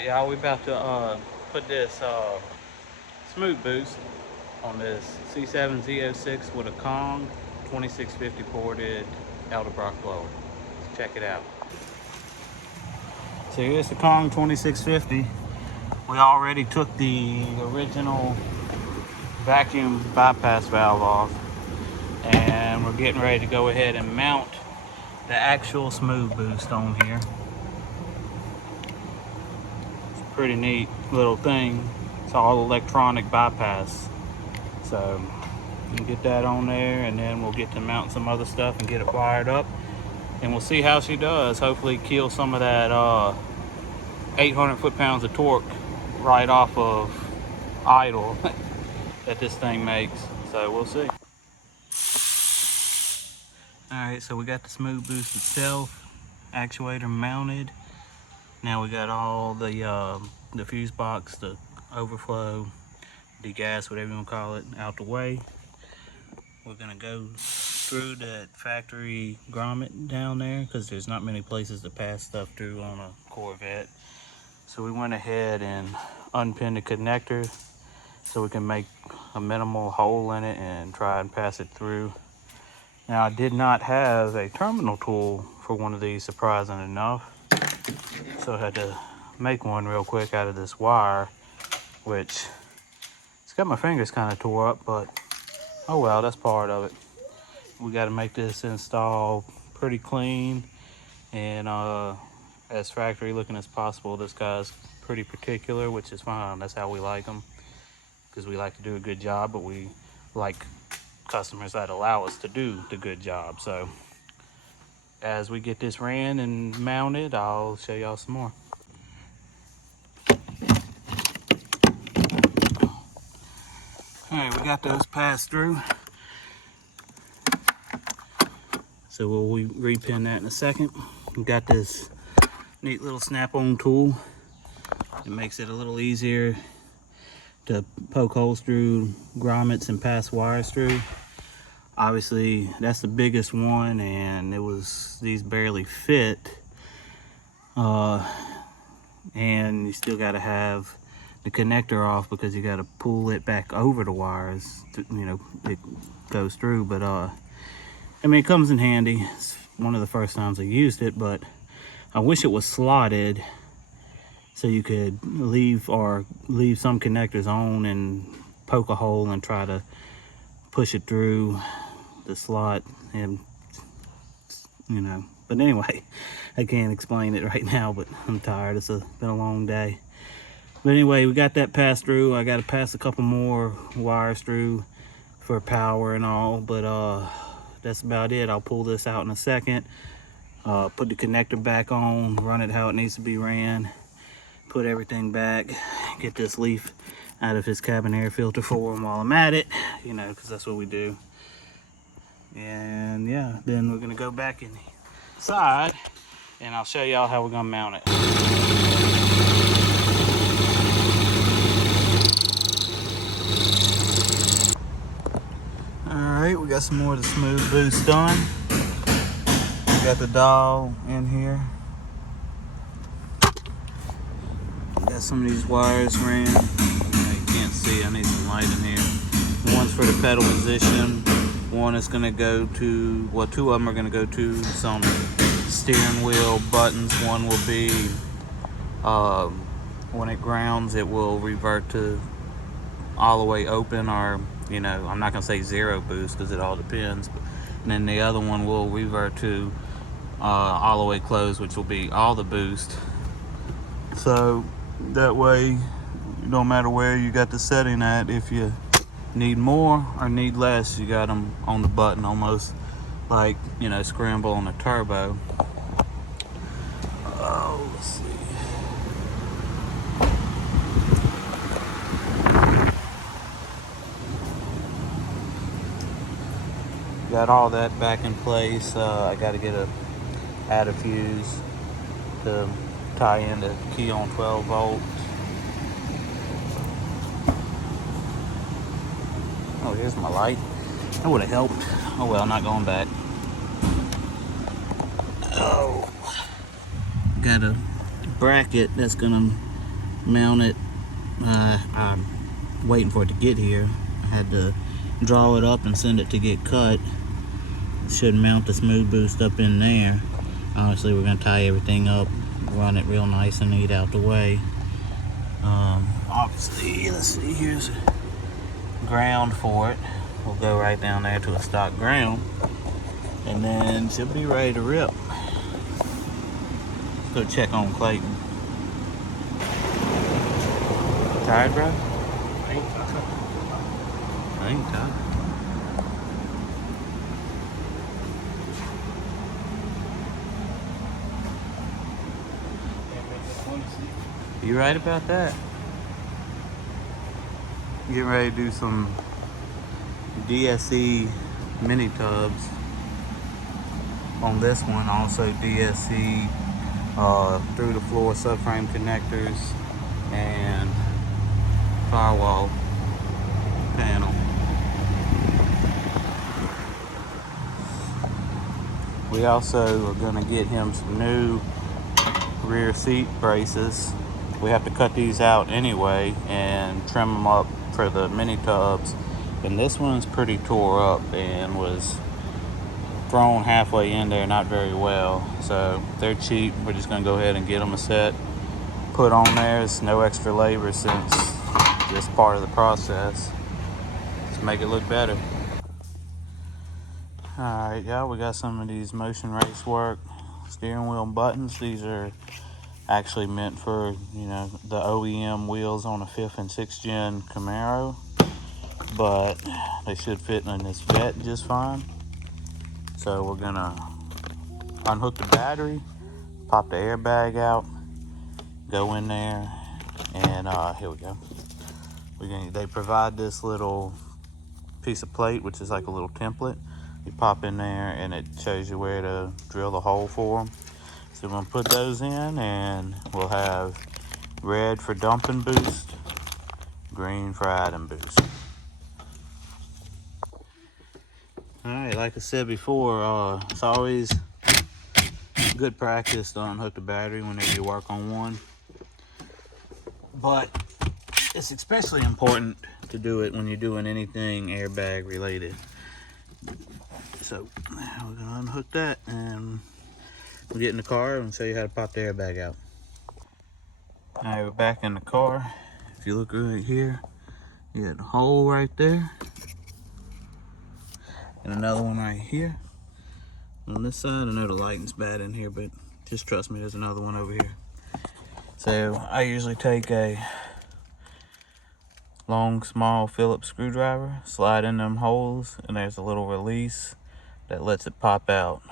Alright y'all, we about to put this smooth boost on this C7z with a Kong 2650 ported Elderbrock blower. Let's check it out. So here's the Kong 2650. We already took the original vacuum bypass valve off, and we're getting ready to go ahead and mount the actual smooth boost on here. Pretty neat little thing. It's all electronic bypass, so you can get that on there, and then we'll get to mount some other stuff and get it wired up, and we'll see how she does. Hopefully kill some of that 800 foot-pounds of torque right off of idle that this thing makes. So we'll see. All right, so we got the smooth boost itself, actuator mounted. Now we got all the fuse box, the overflow, degas, whatever you want to call it, out the way. We're gonna go through that factory grommet down there because there's not many places to pass stuff through on a Corvette. So we went ahead and unpinned the connector so we can make a minimal hole in it and try and pass it through. Now, I did not have a terminal tool for one of these, surprising enough. So I had to make one real quick out of this wire, which it's got my fingers kind of tore up, but oh well, that's part of it. We got to make this install pretty clean and as factory looking as possible. This guy's pretty particular, which is fine. That's how we like them, because we like to do a good job, but we like customers that allow us to do the good job. So as we get this ran and mounted, I'll show y'all some more. All right, we got those passed through. So we'll repin that in a second. We got this neat little snap-on tool. It makes it a little easier to poke holes through grommets and pass wires through. Obviously, that's the biggest one, and these barely fit. And you still got to have the connector off because you got to pull it back over the wires to, it goes through. But I mean, it comes in handy. It's one of the first times I used it, but I wish it was slotted so you could leave some connectors on and poke a hole and try to push it through the slot, and but anyway, I can't explain it right now, but I'm tired. It's been a long day. But anyway, we got that passed through. I got to pass a couple more wires through for power and all, but that's about it. I'll pull this out in a second, put the connector back on, run it how it needs to be ran, put everything back, get this leaf out of his cabin air filter for him while I'm at it, because that's what we do. And yeah, then we're gonna go back inside and I'll show y'all how we're gonna mount it. All right, we got some more of the smooth boost done. We got the dial in here. Got some of these wires ran. You can't see, I need some light in here. One's for the pedal position. One is gonna go to, well, two of them are gonna go to some steering wheel buttons. One will be, when it grounds, it will revert to all the way open, or, I'm not gonna say zero boost because it all depends. And then the other one will revert to all the way closed, which will be all the boost. So that way, no matter where you got the setting at, if you need more or need less, you got them on the button, almost like scramble on a turbo. Oh, let's see. Got all that back in place. I got to add a fuse to tie in the key on 12 volts. Oh, here's my light. That would have helped. Oh well, not going back. Oh, got a bracket that's gonna mount it. I'm waiting for it to get here. I had to draw it up and send it to get cut. Should mount the smooth boost up in there. Obviously we're going to tie everything up, run it real nice and neat out the way. Obviously, let's see, here's a ground for it. We'll go right down there to a stock ground, and then she'll be ready to rip. Go check on Clayton. Tired, bro? I ain't tired. You right about that? Getting ready to do some DSC mini tubs on this one. Also DSC through the floor subframe connectors and firewall panel. We also are going to get him some new rear seat braces. We have to cut these out anyway and trim them up for the mini tubs. And this one's pretty tore up and was thrown halfway in there not very well. So they're cheap. We're just going to go ahead and get them a set put on there. It's no extra labor since it's part of the process. Just make it look better. Alright, y'all, we got some of these motion race work steering wheel buttons. These are actually meant for, you know, the OEM wheels on a 5th and 6th gen Camaro, but they should fit in this Vet just fine. So we're gonna unhook the battery, pop the airbag out, go in there, and here we go. They provide this little piece of plate, which is like a little template. You pop in there and it shows you where to drill the hole for them. So we're gonna put those in, and we'll have red for dump and boost, green for add and boost. Alright, like I said before, it's always good practice to unhook the battery whenever you work on one. But it's especially important to do it when you're doing anything airbag related. So we're gonna unhook that and we'll get in the car and show you how to pop the airbag out. Alright, we're back in the car. If you look right here, you got a hole right there. And another one right here. On this side, I know the lighting's bad in here, but just trust me, there's another one over here. So I usually take a long, small Phillips screwdriver, slide in them holes, and there's a little release that lets it pop out.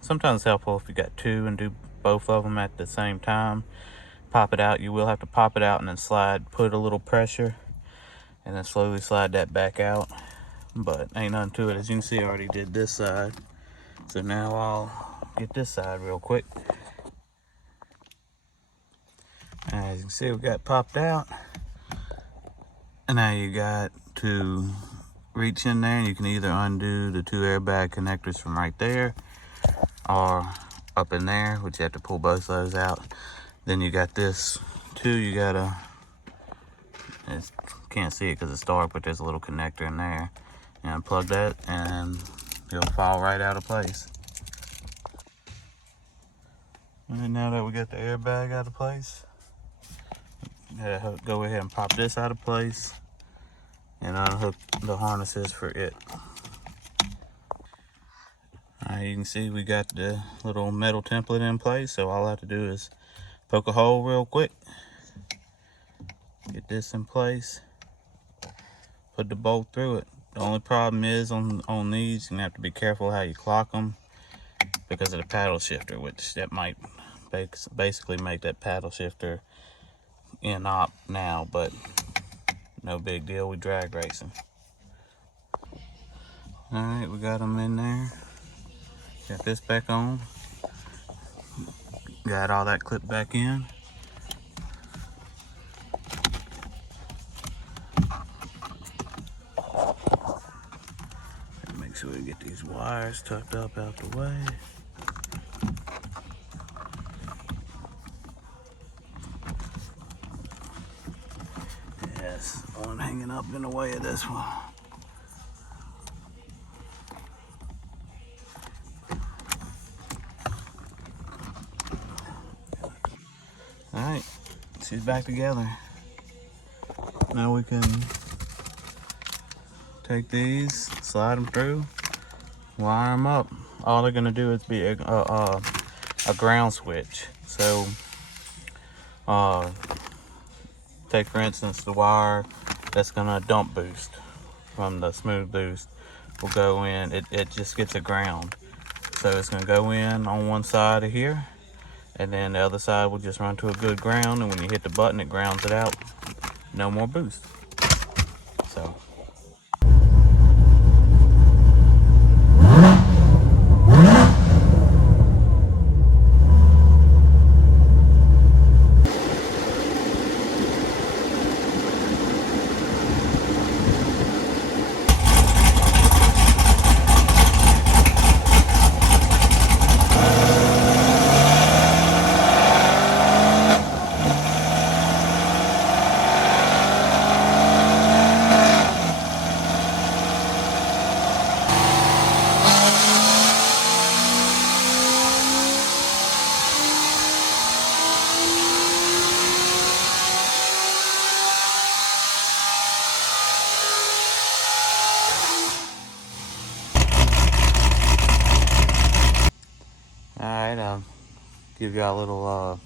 Sometimes it's helpful if you got two and do both of them at the same time. Pop it out. You will have to pop it out and then put a little pressure, and then slowly slide that back out. But ain't nothing to it. As you can see, I already did this side. So now I'll get this side real quick. As you can see, we got popped out. And now you got to reach in there, and you can either undo the two airbag connectors from right there or up in there, which you have to pull both of those out. Then you got this too. You gotta, can't see it because it's dark, but there's a little connector in there. And unplug that and it'll fall right out of place. And now that we got the airbag out of place, go ahead and pop this out of place and unhook the harnesses for it. Alright, you can see we got the little metal template in place, so all I have to do is poke a hole real quick, get this in place, put the bolt through it. The only problem is on these, you're gonna have to be careful how you clock them because of the paddle shifter, which that might basically make that paddle shifter in-op now, but no big deal, we drag racing. Alright, we got them in there. Got this back on. Got all that clipped back in. Make sure we get these wires tucked up out the way. Yes, one hanging up in the way of this one. All right, she's back together. Now we can take these, slide them through, wire them up. All they're gonna do is be a ground switch. So, take for instance the wire that's gonna dump boost from the smooth boost will go in. It just gets a ground. So it's gonna go in on one side of here, and then the other side will just run to a good ground, and when you hit the button, it grounds it out. No more boost. So. Alright, I'll give y'all a little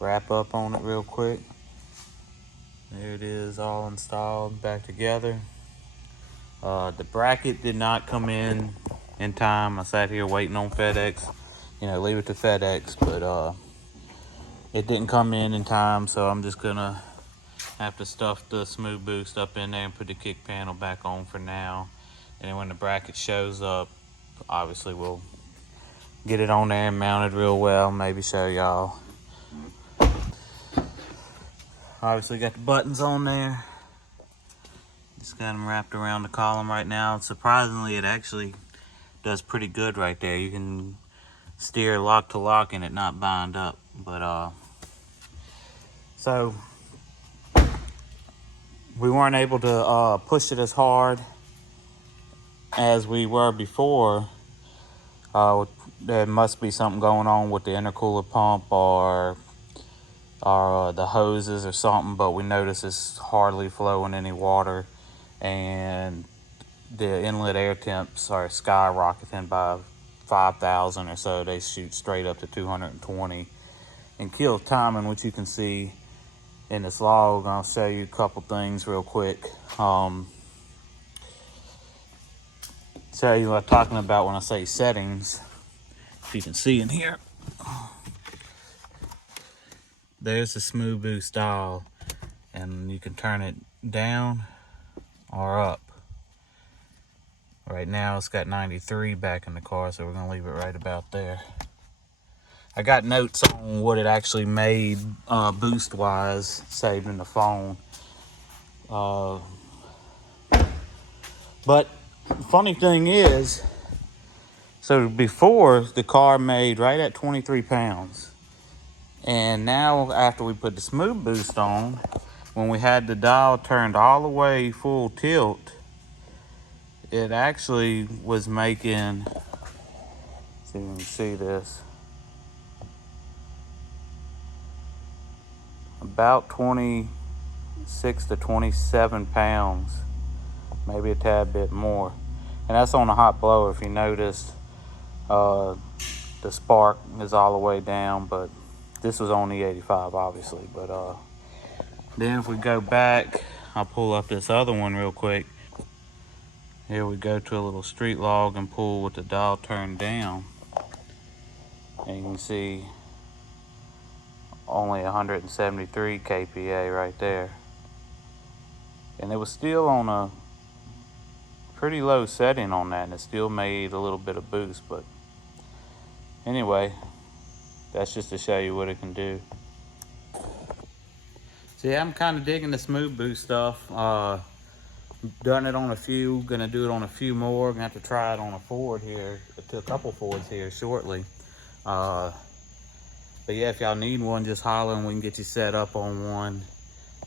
wrap up on it real quick. There it is, all installed back together. The bracket did not come in time. I sat here waiting on FedEx. Leave it to FedEx, but it didn't come in time, so I'm just gonna have to stuff the smooth boost up in there and put the kick panel back on for now. And then when the bracket shows up, obviously we'll get it on there and mounted real well, maybe show y'all. Obviously got the buttons on there. Just got them wrapped around the column right now. Surprisingly, it actually does pretty good right there. You can steer lock to lock and it not bind up. But so we weren't able to push it as hard as we were before. There must be something going on with the intercooler pump or the hoses or something, but we notice it's hardly flowing any water, and the inlet air temps are skyrocketing by 5,000 or so. They shoot straight up to 220 and kill timing, which you can see in this log. I'll show you a couple things real quick. Show you what I'm talking about when I say settings. If you can see in here, there's the smooth boost dial, and you can turn it down or up. Right now it's got 93 back in the car, so we're gonna leave it right about there. I got notes on what it actually made boost wise saved in the phone. But the funny thing is, so before the car made right at 23 pounds. And now after we put the smooth boost on, when we had the dial turned all the way full tilt, it actually was making, see if you can see this, about 26 to 27 pounds, maybe a tad bit more. And that's on a hot blower. If you noticed, the spark is all the way down, but this was on the 85 obviously. But then if we go back, I'll pull up this other one real quick. Here we go to a little street log and pull with the dial turned down, and you can see only 173 kPa right there, and it was still on a pretty low setting on that, and it still made a little bit of boost. But anyway, that's just to show you what it can do. See, I'm kind of digging the smooth boost stuff. Done it on a few, gonna do it on a few more. Gonna have to try it on a Ford here, to a couple Fords here shortly. But yeah, if y'all need one, just holler and we can get you set up on one.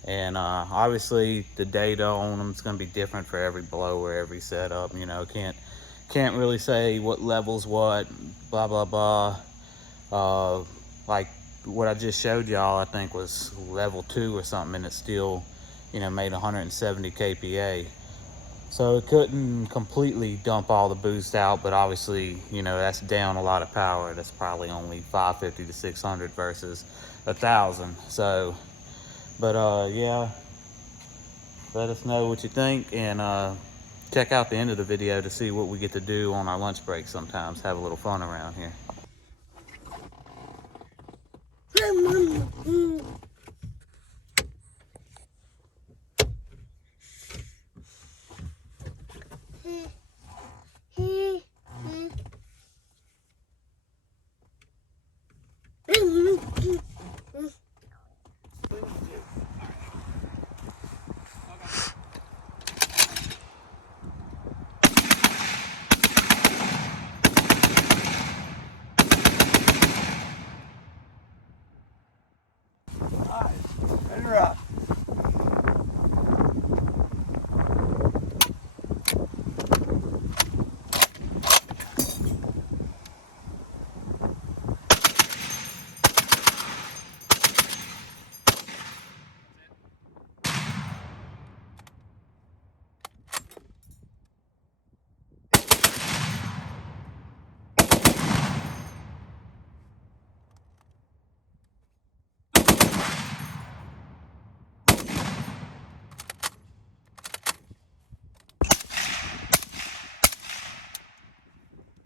And obviously the data on them is going to be different for every blower, every setup. You know, can't really say what levels what, blah blah blah. Like what I just showed y'all, I think was level 2 or something, and it still, you know, made 170 kPa. So it couldn't completely dump all the boost out, but obviously, you know, that's down a lot of power. That's probably only 550 to 600 versus 1,000. So, but yeah, let us know what you think, and check out the end of the video to see what we get to do on our lunch break sometimes. Have a little fun around here.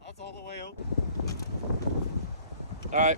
That's all the way open. All right.